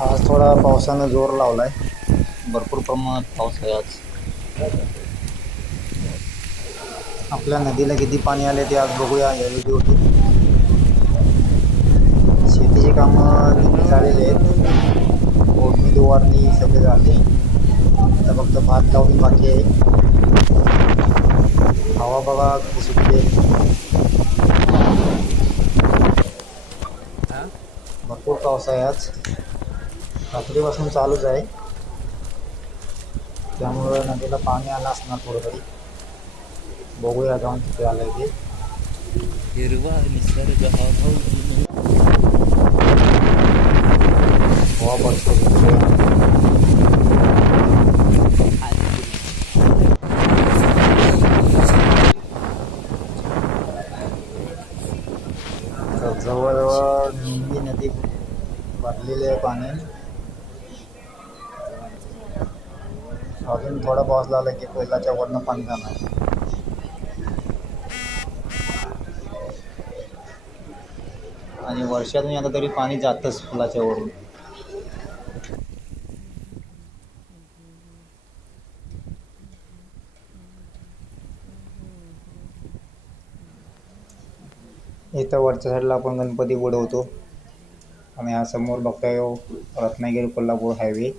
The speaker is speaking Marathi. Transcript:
आज थोडा पावसानं ज़ोर लावलाय. भरपूर प्रमाणात पाऊस आहे आज. आपल्या नदीला किती पाणी आले ते आज बघूया या व्हिडिओतून शेतीची कामं निम्मी झालेली आहेत. ओढणी दुवारणी सगळे झाले. आता फक्त भात लावणी बाकी आहे. हवा बघा किती सुटली भरपूर पाऊस आहे आज. रात्रीपासून चालूच आहे. त्यामुळं नदीला पाणी आलं असणार थोडं तरी बघूया जाऊन किती आलं आहे ते. हिरवा निसर्ग हा हवा तर जवळजवळ निंबी नदी भरलेली आहे पाणी. अजून थोडा पाऊस लागला की पहिल्याच्या वरनं पाणी जाणार. आणि वर्षातून आता तरी पाणी जातच फुलाच्या वरून. इथं वरच्या साईडला आपण गणपती बुडवतो. आणि हा समोर बघताय हो, रत्नागिरी कोल्हापूर हायवे